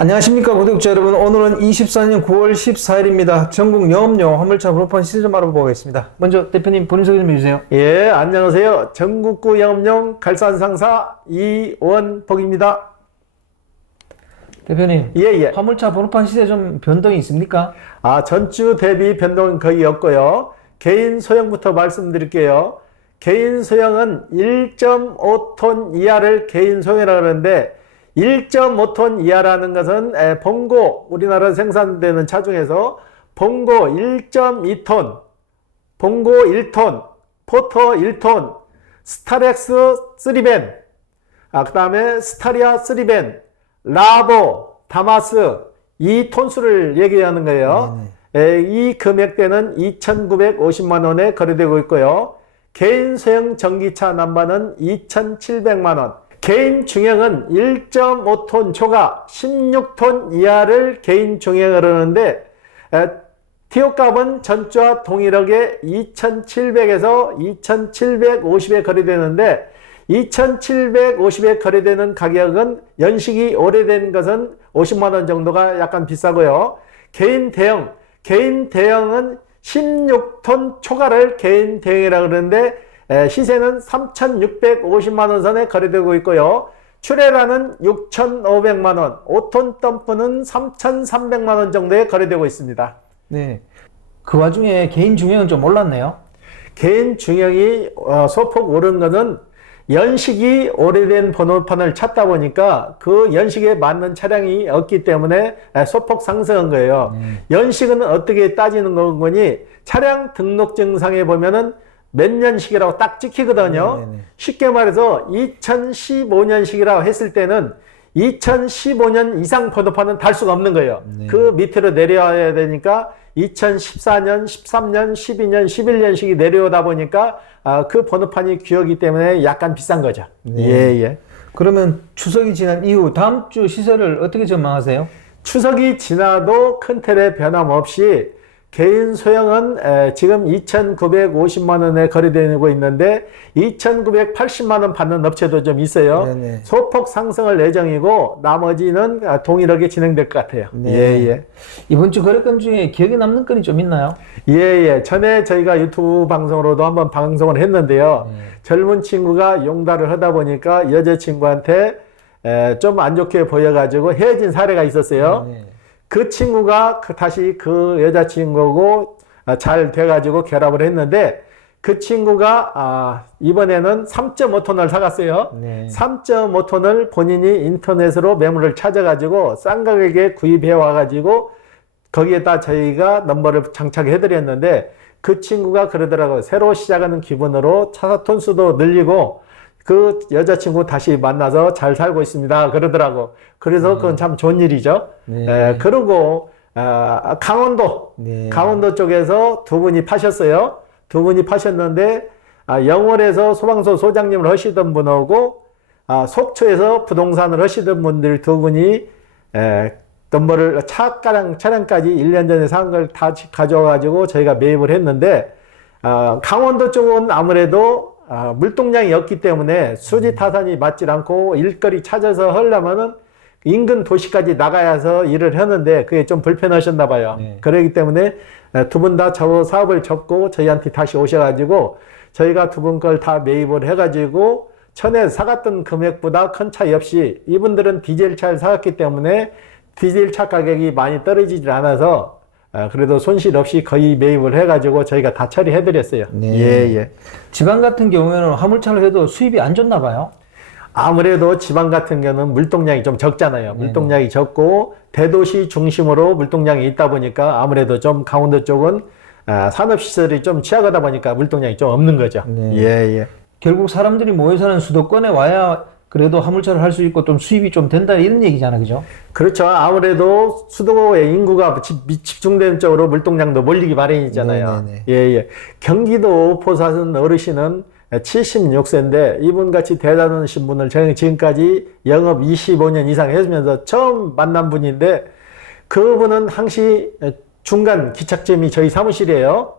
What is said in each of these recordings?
안녕하십니까 구독자 여러분. 오늘은 24년 9월 14일입니다. 전국 영업용 화물차 번호판 시세 좀 알아보겠습니다. 먼저 대표님 본인 소개 좀 해주세요. 예, 안녕하세요. 전국구 영업용 갈산상사 이원복입니다. 대표님, 예. 화물차 번호판 시세 좀 변동이 있습니까? 전주 대비 변동은 거의 없고요. 개인 소형부터 말씀드릴게요. 개인 소형은 1.5톤 이하를 개인 소형이라고 하는데 1.5톤 이하라는 것은 봉고, 우리나라 생산되는 차 중에서 봉고 1.2톤, 봉고 1톤, 포터 1톤, 스타렉스 3밴, 그 다음에 스타리아 3밴, 라보, 다마스 2톤수를 얘기하는 거예요. 이 금액대는 2,950만 원에 거래되고 있고요. 개인 소형 전기차 남바는 2,700만 원. 개인 중형은 1.5톤 초과 16톤 이하를 개인 중형을 하는데 티오값은 전주와 동일하게 2,700에서 2,750에 거래되는데 2,750에 거래되는 가격은 연식이 오래된 것은 50만 원 정도가 약간 비싸고요. 개인 대형은 16톤 초과를 개인 대형이라고 그러는데 시세는 3,650만 원 선에 거래되고 있고요. 출애라는 6,500만 원, 5톤 덤프는 3,300만 원 정도에 거래되고 있습니다. 네. 그 와중에 개인 중형은 좀 올랐네요. 개인 중형이 소폭 오른 것은 연식이 오래된 번호판을 찾다 보니까 그 연식에 맞는 차량이 없기 때문에 소폭 상승한 거예요. 연식은 어떻게 따지는 거니? 차량 등록증상에 보면은 몇 년식이라고 딱 찍히거든요. 쉽게 말해서 2015년식이라고 했을 때는 2015년 이상 번호판은 달 수가 없는 거예요. 그 밑으로 내려와야 되니까 2014년, 13년, 12년, 11년식이 내려오다 보니까 그 번호판이 귀하기 때문에 약간 비싼 거죠. 예. 그러면 추석이 지난 이후 다음 주 시세를 어떻게 전망하세요? 추석이 지나도 큰 틀의 변함없이 개인 소형은 지금 2,950만 원에 거래되고 있는데 2,980만 원 받는 업체도 좀 있어요. 네네. 소폭 상승할 예정이고 나머지는 동일하게 진행될 것 같아요. 예. 이번 주 거래건 중에 기억에 남는 건이 좀 있나요? 예. 전에 저희가 유튜브 방송으로도 한번 방송을 했는데요. 젊은 친구가 용달을 하다 보니까 여자친구한테 좀 안 좋게 보여가지고 헤어진 사례가 있었어요. 그 친구가 다시 그 여자친구하고 잘 돼가지고 결합을 했는데 그 친구가 이번에는 3.5톤을 사갔어요. 3.5톤을 본인이 인터넷으로 매물을 찾아가지고 싼 가격에 구입해 와가지고 거기에다 저희가 넘버를 장착해 드렸는데 그 친구가 그러더라고요. 새로 시작하는 기분으로 차 톤수도 늘리고 그 여자친구 다시 만나서 잘 살고 있습니다. 그러더라고. 그래서 그건 참 좋은 일이죠. 그리고 강원도 쪽에서 두 분이 파셨어요. 두 분이 파셨는데 영월에서 소방서 소장님을 하시던 분하고 속초에서 부동산을 하시던 분들 두 분이 넘버를 차량까지 1년 전에 산 걸 다 가져와가지고 저희가 매입을 했는데 강원도 쪽은 아무래도 물동량이 없기 때문에 수지 타산이 맞질 않고 일거리 찾아서 하려면은 인근 도시까지 나가서 일을 하는데 그게 좀 불편하셨나 봐요. 그렇기 때문에 두 분 다 저 사업을 접고 저희한테 다시 오셔가지고 저희가 두 분 걸 다 매입을 해가지고 전에 사갔던 금액보다 큰 차이 없이 이분들은 디젤 차를 사갔기 때문에 디젤 차 가격이 많이 떨어지질 않아서 그래도 손실 없이 거의 매입을 해가지고 저희가 다 처리해드렸어요. 예. 지방 같은 경우에는 화물차를 해도 수입이 안 좋나 봐요. 아무래도 지방 같은 경우는 물동량이 좀 적잖아요. 물동량이 적고 대도시 중심으로 물동량이 있다 보니까 아무래도 좀 강원도 쪽은 산업시설이 좀 취약하다 보니까 물동량이 좀 없는 거죠. 예. 결국 사람들이 모여 사는 수도권에 와야 그래도 화물차를 할 수 있고 좀 수입이 좀 된다 이런 얘기잖아, 그죠? 그렇죠. 아무래도 수도의 인구가 집중된 쪽으로 물동량도 몰리기 마련이잖아요. 예. 경기도 포사는 어르신은 76세인데 이분같이 대단하신 분을 저는 지금까지 영업 25년 이상 했으면서 처음 만난 분인데 그분은 항시 중간 기착점이 저희 사무실이에요.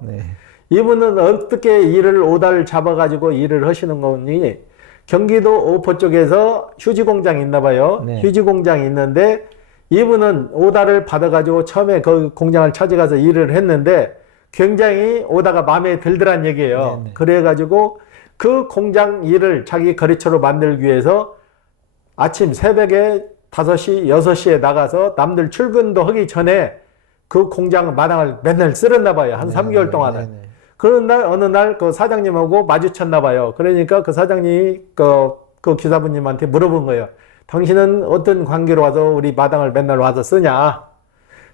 이분은 어떻게 일을 오다를 잡아가지고 일을 하시는 거니 경기도 오포 쪽에서 휴지 공장이 있나 봐요. 휴지 공장이 있는데 이분은 오다를 받아가지고 처음에 그 공장을 찾아가서 일을 했는데 굉장히 오다가 마음에 들더란 얘기예요. 네네. 그래가지고 그 공장 일을 자기 거래처로 만들기 위해서 아침 새벽에 5시, 6시에 나가서 남들 출근도 하기 전에 그 공장 마당을 맨날 쓸었나 봐요. 한 3개월 동안은. 네네. 그런 날, 어느 날 그 사장님하고 마주쳤나 봐요. 그러니까 그 사장님이 그 기사분님한테 물어본 거예요. 당신은 어떤 관계로 와서 우리 마당을 맨날 와서 쓰냐?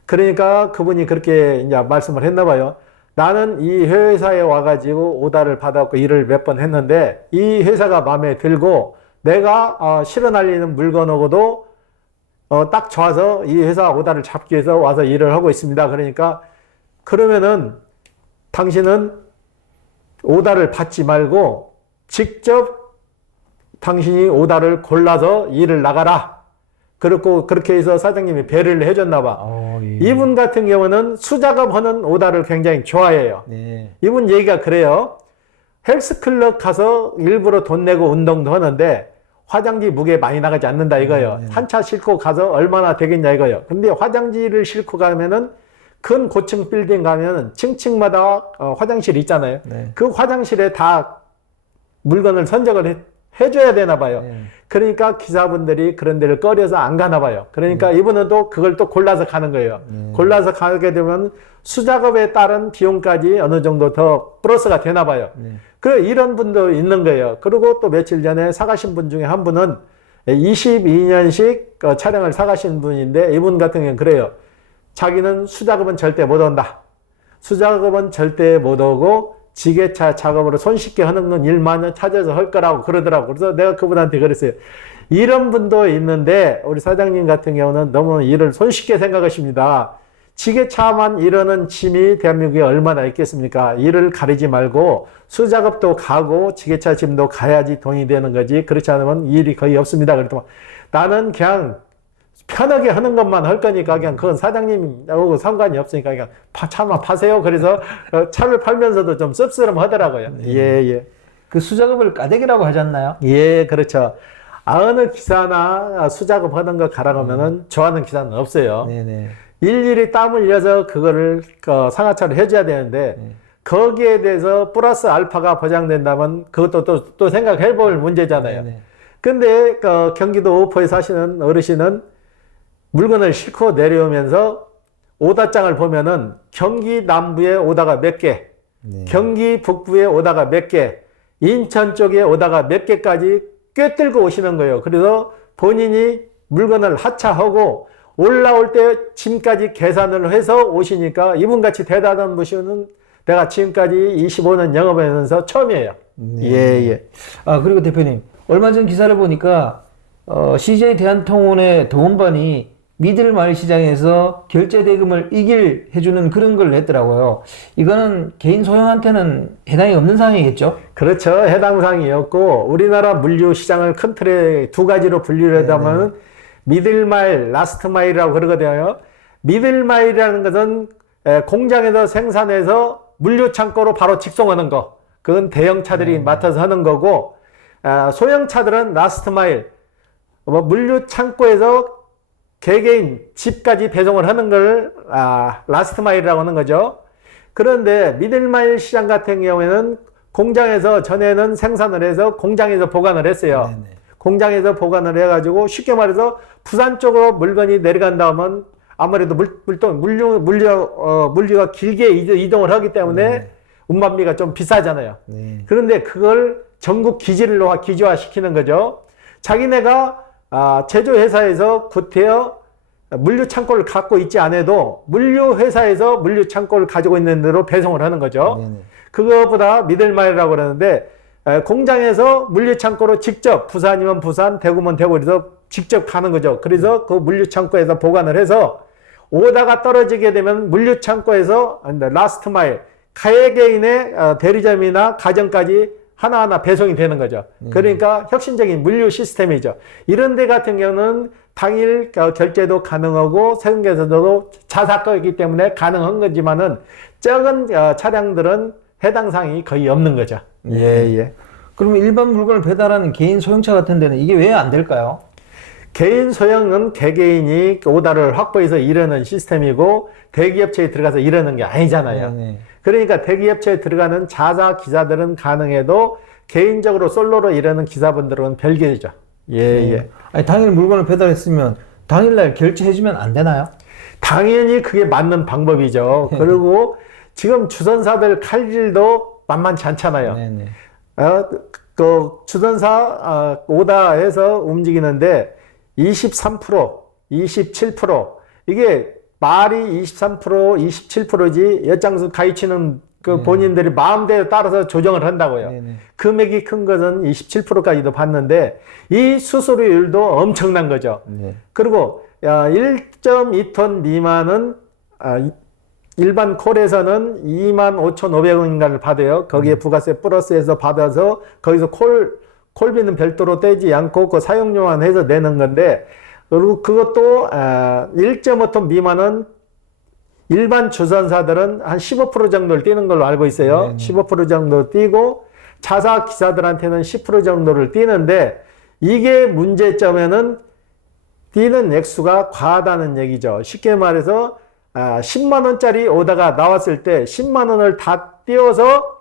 그러니까 그분이 그렇게 이제 말씀을 했나 봐요. 나는 이 회사에 와가지고 오다를 받았고 일을 몇 번 했는데 이 회사가 마음에 들고 내가 실어 날리는 물건하고도 딱 좋아서 이 회사 오다를 잡기 위해서 와서 일을 하고 있습니다. 그러니까 그러면은 당신은 오다를 받지 말고 직접 당신이 오다를 골라서 일을 나가라. 그렇고 그렇게 해서 사장님이 배려를 해줬나 봐. 예. 이분 같은 경우는 수작업하는 오다를 굉장히 좋아해요. 네. 이분 얘기가 그래요. 헬스클럽 가서 일부러 돈 내고 운동도 하는데 화장지 무게 많이 나가지 않는다 이거예요. 한 차 싣고 가서 얼마나 되겠냐 이거예요. 근데 화장지를 싣고 가면은 큰 고층 빌딩 가면 층층마다 화장실이 있잖아요. 네. 그 화장실에 다 물건을 선적을 해줘야 되나 봐요. 네. 그러니까 기사분들이 그런 데를 꺼려서 안 가나 봐요. 그러니까 이분은 또 그걸 또 골라서 가는 거예요. 골라서 가게 되면 수작업에 따른 비용까지 어느 정도 더 플러스가 되나 봐요. 이런 분도 있는 거예요. 그리고 또 며칠 전에 사가신 분 중에 한 분은 22년씩 차량을 사가신 분인데 이분 같은 경우는 그래요. 자기는 수작업은 절대 못 한다. 수작업은 절대 못 하고 지게차 작업으로 손쉽게 하는 건 일만 찾아서 할 거라고 그러더라고. 그래서 내가 그분한테 그랬어요. 이런 분도 있는데 우리 사장님 같은 경우는 너무 일을 손쉽게 생각하십니다. 지게차만 이러는 짐이 대한민국에 얼마나 있겠습니까? 일을 가리지 말고 수작업도 가고 지게차 짐도 가야지 돈이 되는 거지. 그렇지 않으면 일이 거의 없습니다. 그랬더니 나는 그냥 편하게 하는 것만 할 거니까 그냥 그건 사장님하고 상관이 없으니까 그냥 차만 파세요. 그래서 차를 팔면서도 좀 씁쓸함 하더라고요. 예. 그 수작업을 까대기라고 하지 않나요? 예, 그렇죠. 어느 기사나 수작업 하는 거 가라가면은 좋아하는 기사는 없어요. 네네. 일일이 땀 흘려서 그거를 상하차를 해줘야 되는데 거기에 대해서 플러스 알파가 보장된다면 그것도 또 생각해 볼 문제잖아요. 네네. 근데 경기도 오포에 사시는 어르신은 물건을 싣고 내려오면서 오다장을 보면은 경기 남부에 오다가 몇 개, 경기 북부에 오다가 몇 개, 인천 쪽에 오다가 몇 개까지 꿰뚫고 오시는 거예요. 그래서 본인이 물건을 하차하고 올라올 때 짐까지 계산을 해서 오시니까 이분같이 대단한 분은 내가 지금까지 25년 영업하면서 처음이에요. 예. 그리고 대표님, 얼마 전 기사를 보니까 CJ 대한통운의 동원반이 미들마을 시장에서 결제 대금을 해주는 그런 걸 냈더라고요. 이거는 개인 소형한테는 해당이 없는 상황이겠죠? 그렇죠. 해당 사항이었고 우리나라 물류 시장을 큰 틀에 두 가지로 분류를 하자면 미들마일, 라스트마일이라고 그러거든요. 미들마일이라는 것은 공장에서 생산해서 물류 창고로 바로 직송하는 거. 그건 대형 차들이 맡아서 하는 거고 소형 차들은 라스트마일, 물류 창고에서 개개인 집까지 배송을 하는 걸 라스트마일이라고 하는 거죠. 그런데 미들마일 시장 같은 경우에는 공장에서 전에는 생산을 해서 공장에서 보관을 했어요. 공장에서 보관을 해가지고 쉽게 말해서 부산 쪽으로 물건이 내려간다 하면 아무래도 물류가 길게 이동을 하기 때문에 운반비가 좀 비싸잖아요. 그런데 그걸 전국 기지화 시키는 거죠. 자기네가 제조회사에서 구태여 물류 창고를 갖고 있지 않아도 물류회사에서 물류 창고를 가지고 있는 대로 배송을 하는 거죠. 그거보다 미들마일이라고 그러는데 공장에서 물류 창고로 직접 부산이면 부산, 대구면 대구 그래서 직접 가는 거죠. 그래서 그 물류 창고에서 보관을 해서 오다가 떨어지게 되면 물류 창고에서 라스트 마일 개개인의 대리점이나 가정까지 하나하나 배송이 되는 거죠. 그러니까 혁신적인 물류 시스템이죠. 이런 데 같은 경우는 당일 결제도 가능하고 세금계산서도 자사거이기 때문에 가능한 거지만은 적은 차량들은 해당 사항이 거의 없는 거죠. 그러면 일반 물건을 배달하는 개인 소형차 같은 데는 이게 왜 안 될까요? 개인 소형은 개개인이 오다를 확보해서 일하는 시스템이고 대기업체에 들어가서 일하는 게 아니잖아요. 네네. 그러니까 대기업체에 들어가는 자사 기사들은 가능해도 개인적으로 솔로로 일하는 기사분들은 별개죠. 예, 예. 아니, 당일 물건을 배달했으면 당일날 결제해주면 안 되나요? 당연히 그게 맞는 방법이죠. 그리고 지금 주선사들 칼질도 만만치 않잖아요. 네네. 그 주선사 오다에서 움직이는데 23%, 27% 이게 말이 23%, 27%지 엿장수 가이치는 그 본인들이 마음대로 따라서 조정을 한다고요. 네네. 금액이 큰 것은 27%까지도 봤는데 이 수수료율도 엄청난 거죠. 네. 그리고 1.2톤 미만은 일반 콜에서는 25,500원인가를 받아요. 거기에 부가세 플러스해서 받아서 거기서 콜비는 별도로 떼지 않고 그 사용료만 해서 내는 건데, 그리고 그것도 1.5톤 미만은 일반 주선사들은 한 15% 정도를 띄는 걸로 알고 있어요. 네네. 15% 정도 띄고 자사 기사들한테는 10% 정도를 띄는데, 이게 문제점에는 띄는 액수가 과하다는 얘기죠. 쉽게 말해서 10만 원짜리 오다가 나왔을 때 10만 원을 다 띄워서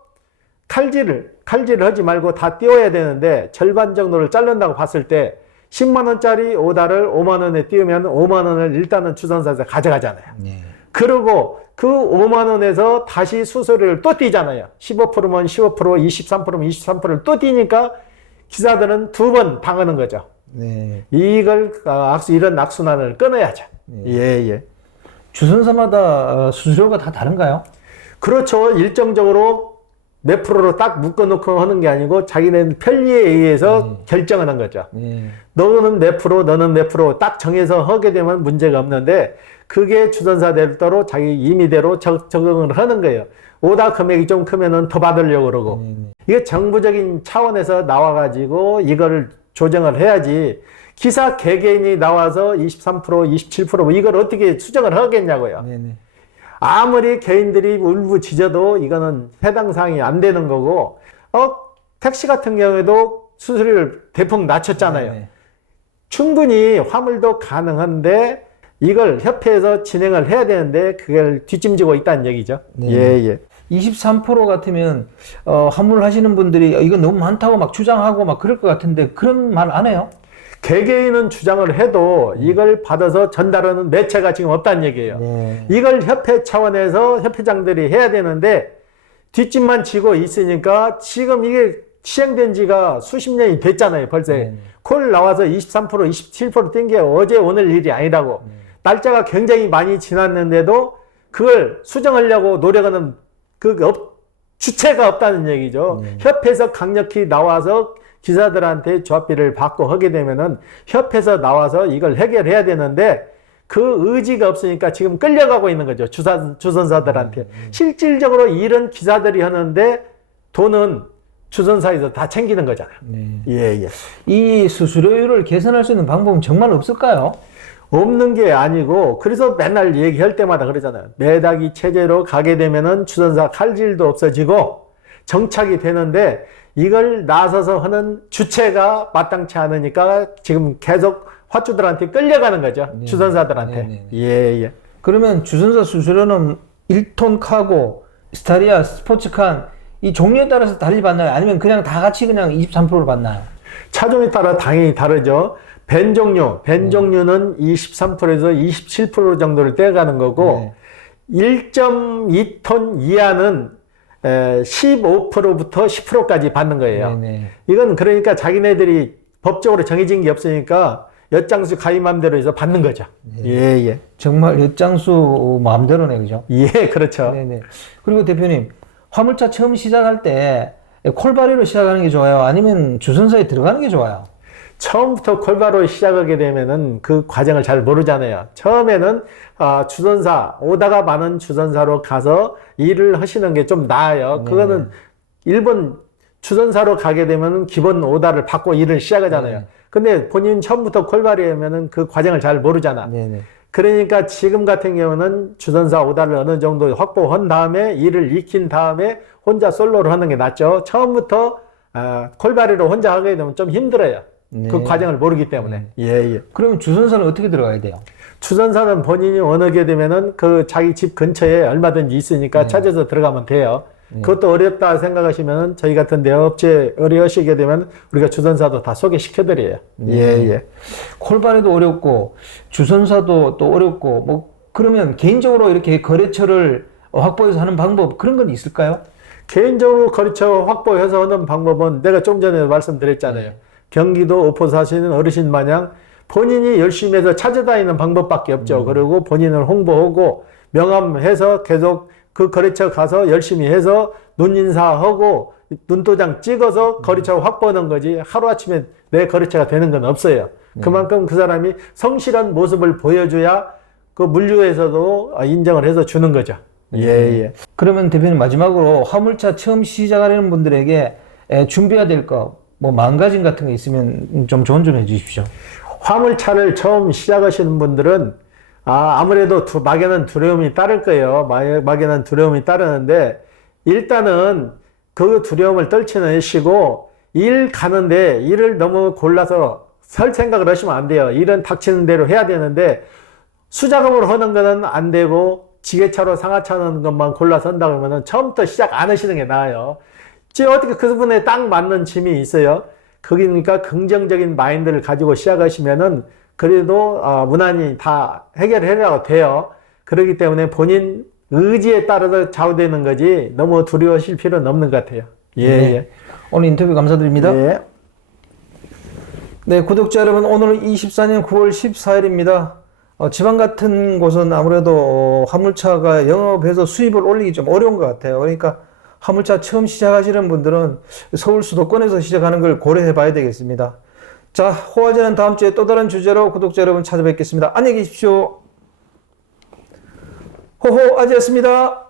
칼질을 하지 말고 다 띄워야 되는데 절반 정도를 자른다고 봤을 때 10만 원짜리 오다를 5만 원에 띄우면 5만 원을 일단은 주선사에서 가져가잖아요. 네. 그리고 그 5만 원에서 다시 수수료를 또 띄잖아요. 15%면 15%, 23%면 23%를 또 띄니까 기사들은 두 번 당하는 거죠. 네. 이걸 이런 악순환을 끊어야죠. 예, 예. 주선사마다 수수료가 다 다른가요? 그렇죠. 일정적으로 몇 프로로 딱 묶어놓고 하는 게 아니고 자기네 편리에 의해서 결정하는 거죠. 네. 너는 몇 프로, 너는 몇 프로 딱 정해서 하게 되면 문제가 없는데 그게 주선사대로 자기 임의대로 적응을 하는 거예요. 오다 금액이 좀 크면은 더 받으려고 그러고. 이게 정부적인 차원에서 나와가지고 이거를 조정을 해야지 기사 개개인이 나와서 23%, 27% 이걸 어떻게 수정을 하겠냐고요. 네네. 아무리 개인들이 울부짖어도 이거는 해당 사항이 안 되는 거고, 택시 같은 경우에도 수수료를 대폭 낮췄잖아요. 네네. 충분히 화물도 가능한데 이걸 협회에서 진행을 해야 되는데 그걸 뒷짐지고 있다는 얘기죠. 네. 예, 예. 23% 같으면 화물 하시는 분들이 이거 너무 많다고 막 주장하고 막 그럴 것 같은데 그런 말 안 해요? 개개인은 주장을 해도 이걸 받아서 전달하는 매체가 지금 없다는 얘기예요. 네. 이걸 협회 차원에서 협회장들이 해야 되는데 뒷짐만 지고 있으니까 지금 이게 시행된 지가 수십 년이 됐잖아요. 벌써 네네. 콜 나와서 23%, 27% 뛴 게 어제 오늘 일이 아니라고. 날짜가 굉장히 많이 지났는데도 그걸 수정하려고 노력하는 주체가 없다는 얘기죠. 협회에서 강력히 나와서 기사들한테 조합비를 받고 하게 되면은 협회에서 나와서 이걸 해결해야 되는데 그 의지가 없으니까 지금 끌려가고 있는 거죠. 주선사들한테. 실질적으로 일은 기사들이 하는데 돈은 주선사에서 다 챙기는 거잖아요. 네. 예, 예. 이 수수료율을 개선할 수 있는 방법은 정말 없을까요? 없는 게 아니고 그래서 맨날 얘기할 때마다 그러잖아요. 매닥이 체제로 가게 되면은 주선사 칼질도 없어지고 정착이 되는데 이걸 나서서 하는 주체가 마땅치 않으니까 지금 계속 화주들한테 끌려가는 거죠. 네. 주선사들한테. 네. 예, 예. 그러면 주선사 수수료는 1톤 카고, 스타리아, 스포츠칸 이 종류에 따라서 달리 받나요? 아니면 그냥 다 같이 그냥 23%를 받나요? 차종에 따라 당연히 다르죠. 벤 종류는 23%에서 27% 정도를 떼가는 거고 1.2톤 이하는 15%부터 10%까지 받는 거예요. 네네. 이건 그러니까 자기네들이 법적으로 정해진 게 없으니까 엿장수 가위 맘대로 해서 받는 거죠. 예, 예. 정말 엿장수 마음대로네, 그죠? 예, 그렇죠. 네네. 그리고 대표님, 화물차 처음 시작할 때 콜바리로 시작하는 게 좋아요? 아니면 주선사에 들어가는 게 좋아요? 처음부터 콜바로 시작하게 되면은 그 과정을 잘 모르잖아요. 처음에는 주선사, 오다가 많은 주선사로 가서 일을 하시는 게 좀 나아요. 그거는 일본 주선사로 가게 되면은 기본 오다를 받고 일을 시작하잖아요. 근데 본인 처음부터 콜바리 하면은 그 과정을 잘 모르잖아. 네네. 그러니까 지금 같은 경우는 주선사 오다를 어느 정도 확보한 다음에 일을 익힌 다음에 혼자 솔로로 하는 게 낫죠. 처음부터 콜바리로 혼자 하게 되면 좀 힘들어요. 네. 그 과정을 모르기 때문에. 예, 예. 그러면 주선사는 어떻게 들어가야 돼요? 주선사는 본인이 원하게 되면은 그 자기 집 근처에 얼마든지 있으니까 찾아서 들어가면 돼요. 그것도 어렵다 생각하시면은 저희 같은 대업체 의뢰하시게 되면 우리가 주선사도 다 소개시켜드려요. 예, 예. 콜바리도 어렵고 주선사도 또 어렵고 뭐 그러면 개인적으로 이렇게 거래처를 확보해서 하는 방법 그런 건 있을까요? 개인적으로 거래처 확보해서 하는 방법은 내가 좀 전에 말씀드렸잖아요. 경기도 오포 사시는 어르신 마냥 본인이 열심히 해서 찾아다니는 방법밖에 없죠. 그리고 본인을 홍보하고 명함해서 계속 그 거래처 가서 열심히 해서 눈인사하고 눈도장 찍어서 거래처 확보하는 거지 하루아침에 내 거래처가 되는 건 없어요. 그만큼 그 사람이 성실한 모습을 보여줘야 그 물류에서도 인정을 해서 주는 거죠. 예, 예. 그러면 대표님 마지막으로 화물차 처음 시작하려는 분들에게 준비해야 될 거, 뭐 마음가짐 같은 거 있으면 좀 조언 좀 해주십시오. 화물차를 처음 시작하시는 분들은 아무래도 막연한 두려움이 따를 거예요. 막연한 두려움이 따르는데 일단은 그 두려움을 떨쳐내시고 일 가는데 일을 너무 골라서 설 생각을 하시면 안 돼요. 일은 닥치는 대로 해야 되는데 수작업으로 하는 거는 안 되고 지게차로 상하차 하는 것만 골라서 한다 그러면 처음부터 시작 안 하시는 게 나아요. 지금 어떻게 그분에 딱 맞는 짐이 있어요. 그러니까 긍정적인 마인드를 가지고 시작하시면은 그래도 무난히 다 해결해내고 돼요. 그렇기 때문에 본인 의지에 따라서 좌우되는 거지 너무 두려워하실 필요는 없는 것 같아요. 예, 네. 예. 오늘 인터뷰 감사드립니다. 예. 네, 구독자 여러분, 오늘은 24년 9월 14일입니다. 지방 같은 곳은 아무래도 화물차가 영업해서 수입을 올리기 좀 어려운 것 같아요. 그러니까 화물차 처음 시작하시는 분들은 서울 수도권에서 시작하는 걸 고려해 봐야 되겠습니다. 자, 호화제는 다음 주에 또 다른 주제로 구독자 여러분 찾아뵙겠습니다. 안녕히 계십시오. 호호아지였습니다.